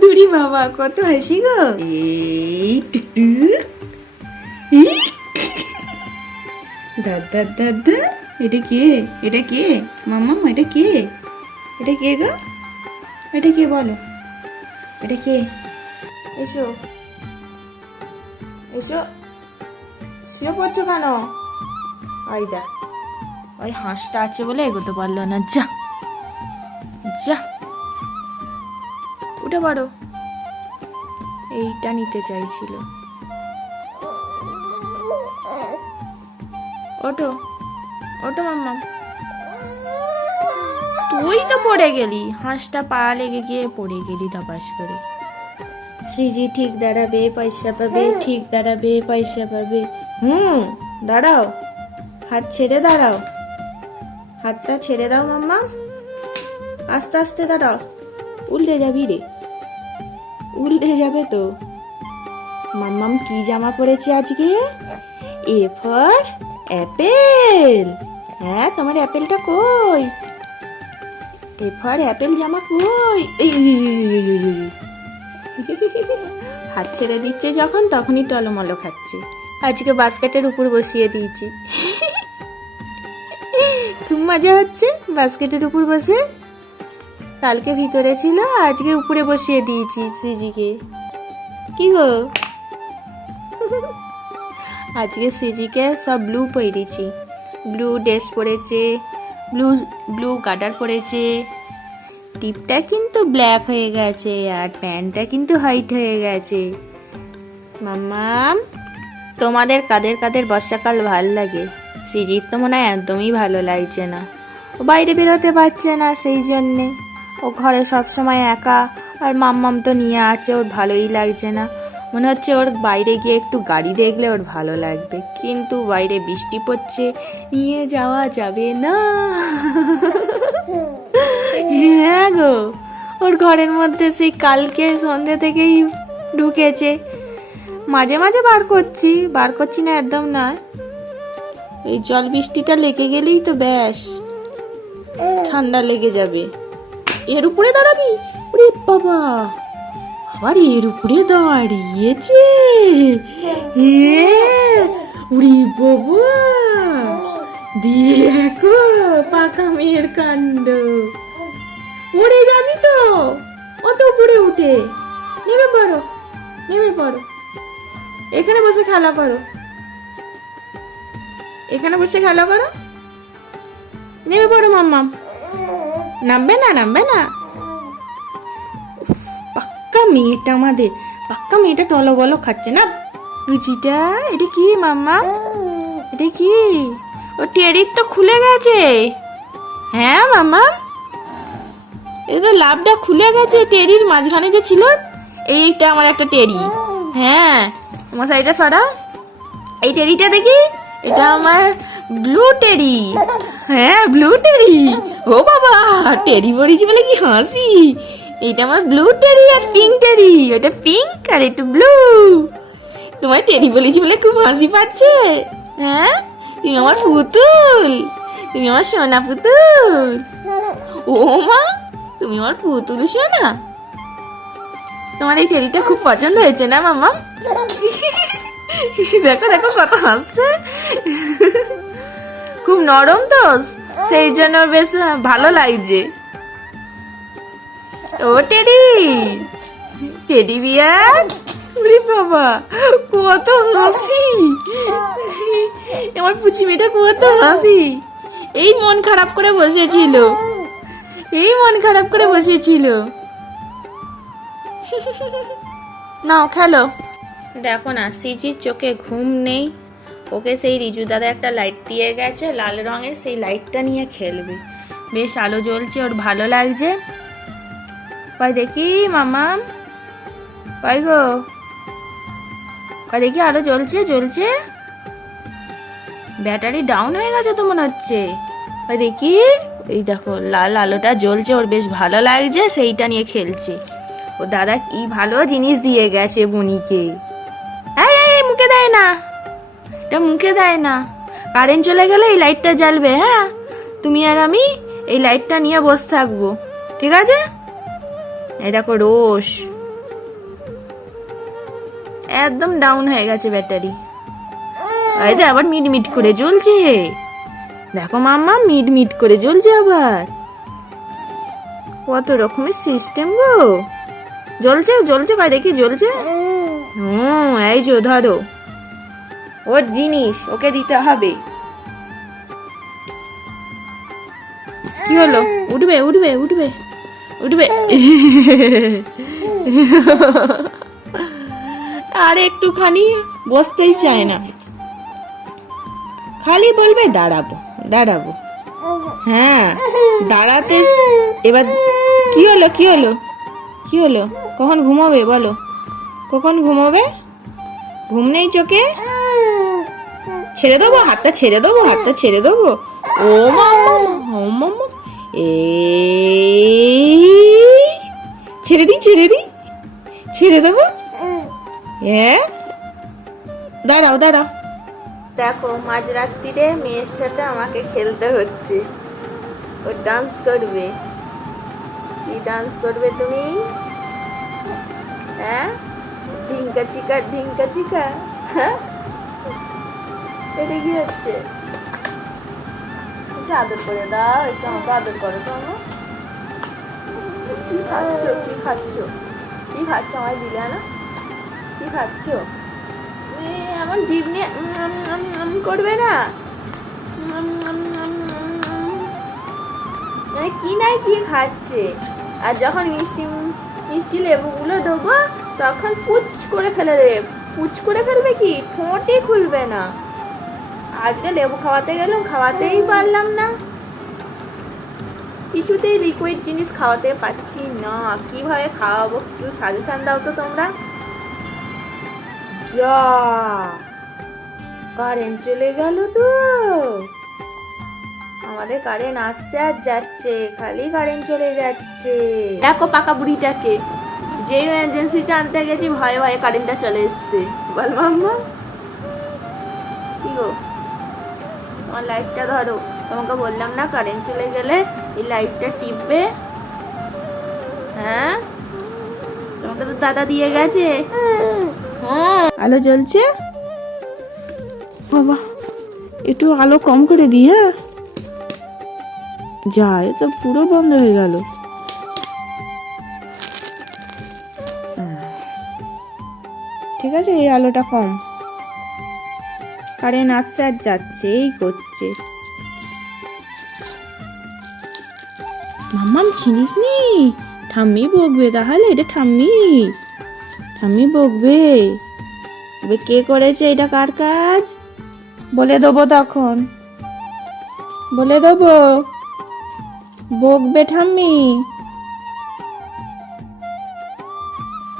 বুড়ি বাবা কত হাসি গো। দাদা দাদা এটা কে? এটা কে? মামা, এটা কে? এটা কে গো? এটা কে বলো? এটা কে? এসো। এসো। শুয়ে পড়ছো কেন? ওই দা ওই হাঁসটা আছে বলে এগোতে পারল না। যা। যা। উঠে পারো এইটা নিতে চাইছিল। ওঠো ওঠো মাম্মা। তুই তো পড়ে গেলি। হাঁসটা পা লেগে গিয়ে পড়ে গেলি ধাপাস করে। শ্রীজি, ঠিক দাঁড়াবে, পয়সা পাবে, ঠিক দাঁড়াবে, পয়সা পাবে। হুম, দাঁড়াও। হাত ছেড়ে দাঁড়াও। হাতটা ছেড়ে দাও মাম্মা। আস্তে আস্তে দাঁড়াও। উল্টে যাবি রে। উল্টে যাবে তো। মাম্মাম কি জামা পরেছে আজকে? A for apple. হ্যাঁ তোমার অ্যাপেলটা কই? এ ফর অ্যাপেল জামা কই। হাত ছেড়ে দিচ্ছে যখন, তখনই টলমলো খাচ্ছে। আজকে বাস্কেটের উপর বসিয়ে দিয়েছি। খুব মজা হচ্ছে বাস্কেটের উপর বসে। কালকে ভিতরে ছিল, আজকে উপরে বসিয়ে দিয়েছি শ্রীজিকে। কি গো? আজকে শ্রীজিকে সব ব্লু পরেছি। ব্লু ড্রেস পরেছে ব্লু ব্লু গার্ডার পরেছে। টিপটা কিন্তু ব্ল্যাক হয়ে গেছে আর প্যান্টটা কিন্তু হোয়াইট হয়ে গেছে। মাম্মাম তোমাদের কাদের কাদের বর্ষাকাল ভালো লাগে? সৃজিত তো মনে হয় একদমই ভালো লাগছে না। বাইরে বেরোতে পারছে না সেই জন্যে। ঘরে সব সময় একা, আর মাম্মাম তো নিয়ে আছে, ওর ভালোই লাগছে না। মনে হচ্ছে ওর বাইরে গিয়ে একটু গাড়ি দেখলে ওর ভালো লাগবে। কিন্তু বাইরে বৃষ্টি পড়ছে, নিয়ে যাওয়া যাবে না। হ্যাঁ গো, ওর ঘরের মধ্যে সেই কালকে সন্ধ্যে থেকেই ঢুকেছে। মাঝে মাঝে বার করছি বার করছি না একদম না। এই জল বৃষ্টিটা লেগে গেলেই তো ব্যাস, ঠান্ডা লেগে যাবে। এর উপরে দাঁড়াবি? ওরে বাবা। আবার এর উপরে দাঁড়িয়েছে। এ উড়ি বাবা। দেখো, পাকা মেয়ের কাণ্ড। উড়ে যাবি তো, অত উপরে উঠে। নেমে পড়ো নেমে পড়ো। এখানে বসে খেলা করো। এখানে বসে খেলা করো। নেমে পড়ো মাম্মা নামবে না নামবে না। পাক্কা মেয়েটা আমাদের, পাক্কা মেয়েটা টলো বলো খাচ্ছে না। রুচিটা এটা কি মাম্মা? এটা কি? ও টেরির তো খুলে গেছে। হ্যাঁ মাম্মা? তো লাভটা খুলে গেছে টেরির মাঝখানে যে ছিল, এইটা আমার একটা টেরি হ্যাঁ আমার সাইডটা সরাও। এই টেরিটা দেখি, এটা আমার ব্লু টেরি হ্যাঁ ব্লু টেরি ও বাবা টেরি পড়েছি বলে কি হাসি? এটা আমার ব্লু টেরি আর পিঙ্ক টেরি ওটা পিঙ্ক আর একটু ব্লু তোমার টেরি বলেছি বলে খুব হাসি পাচ্ছে। হ্যাঁ? তুমি আমার পুতুল। তুমি আমার সোনা পুতুল। ও মা, তুমি আমার পুতুল সোনা। তোমার এই টেরিটা খুব পছন্দ হয়েছে না, মামা? দেখো দেখো কত হাসছে। খুব নরম তো। সেই জন্য বেশ ভালো লাগছে। ও টেডি! টেডি বিয়ার বাবা, কত হাসি! আমার পুচি মেয়েটা কত হাসি! এই মন খারাপ করে বসেছিল। এই মন খারাপ করে বসেছিল। নাও, খেলো। দেখো না সিজির চোখে ঘুম নেই। ওকে সেই রিজু দাদা একটা লাইট দিয়ে গেছে লাল রঙের সেই লাইটটা নিয়ে খেলবে। বেশ আলো জ্বলছে ওর ভালো লাগছে। পাই দেখি মামা। পাই গো। পাই দেখি আলো জ্বলছে জ্বলছে। ব্যাটারি ডাউন হয়ে গেছে তো মনে হচ্ছে। পাই দেখি এই দেখো লাল আলোটা জ্বলছে ওর বেশ ভালো লাগছে সেইটা নিয়ে খেলছে। ও দাদা কি ভালো জিনিস দিয়ে গেছে বুনিকে। এই, মুখে দেয় না। এটা মুখে দেয় না। কারেন্ট চলে গেলে এই লাইটটা জ্বালবে হ্যাঁ? তুমি আর আমি এই লাইটটা নিয়ে বসে থাকব ঠিক আছে? এই দেখো রোষ একদম ডাউন হয়ে গেছে ব্যাটারি। এই তো আবার মিট মিট করে জ্বলছে। দেখো মাম্মা মিট মিট করে জ্বলছে আবার। কত রকমের সিস্টেম গো। জ্বলছে জ্বলছে কয় দেখি জ্বলছে? হুম এই যে ধরো। ওর জিনিস, ওকে দিতে হবে। কি হলো? উঠবে উঠবে উঠবে উঠবে। আর একটুখানি বসতেই চায় না। খালি বলবে, দাঁড়াবো দাঁড়াবো। হ্যাঁ দাঁড়াতে এবার কি হলো কি হলো? কি হলো? কখন ঘুমাবে, বলো। কখন ঘুমাবে? ঘুম নেই চোখে? ছেড়ে দেবো, হাতটা ছেড়ে দেবো, হাতটা ছেড়ে দেবো। ও মামা ও এই, ছেড়ে দিই ছেড়ে দিই। ছেড়ে দেবো? হ্যাঁ? দাঁড়াও দাঁড়াও। দেখো, মাঝরাত্রিরে মেয়ের সাথে আমাকে খেলতে হচ্ছে। ও ডান্স করবে। কি ডান্স করবে তুমি? হ্যাঁ? ঢিঙ্কা চিকা ঢিঙ্কা চিকা? হ্যাঁ? এটা কি হচ্ছে একটু আদর করে দাও একটু আমাকে আদর করো তো আমার কি খাচ্ছ কি খাচ্ছ? কি খাচ্ছ আমার দিলে না? কি খাচ্ছ? আমার জিভ নিয়ে করবে না। মানে কি নাই কি খাচ্ছে? আর যখন মিষ্টি মিষ্টি লেবুগুলো দেবো তখন পুচ করে ফেলে দেবে। পুচ করে ফেলবে কি? ঠোঁটই খুলবে না। আজকে লেবু খাওয়াতে গেলাম, খাওয়াতেই পারলাম না। কিছুতেই লিকুইড জিনিস খাওয়াতে পারছি না। কীভাবে খাওয়াবো? একটু সাজেশন দাও তো তোমরা। যা কারেন্ট চলে গেল তো। আমাদের কারেন্ট আসছে আর যাচ্ছে, খালি কারেন্ট চলে যাচ্ছে। দেখো পাকা বুড়িটাকে যে এমার্জেন্সিটা আনতে গেছি, ভয়ে ভয়ে কারেন্টটা চলে এসছে। বল মাম্মা, কি গো? তোমার লাইটটা ধরো। তোমাকে বললাম না কারেন্ট চলে গেলে এই লাইটটা টিপবে। হ্যাঁ? তোমাকে তো দাদা দিয়ে গেছে। হ্যাঁ। আলো জ্বলছে? বাবা, একটু আলো কম করে দি হ্যাঁ? যা তো পুরো বন্ধ হয়ে গেল। ঠিক আছে, এই আলোটা কম। কারেন্ট আসছে আর যাচ্ছে, এই করছে। মাম্মাম, চিনিস নি? ঠাম্মি বকবে তাহলে, এটা ঠাম্মি। ঠাম্মি বকবে। তবে কে করেছে এটা কার কাজ? বলে দেবো তখন। বলে দেবো। বকবে ঠাম্মি।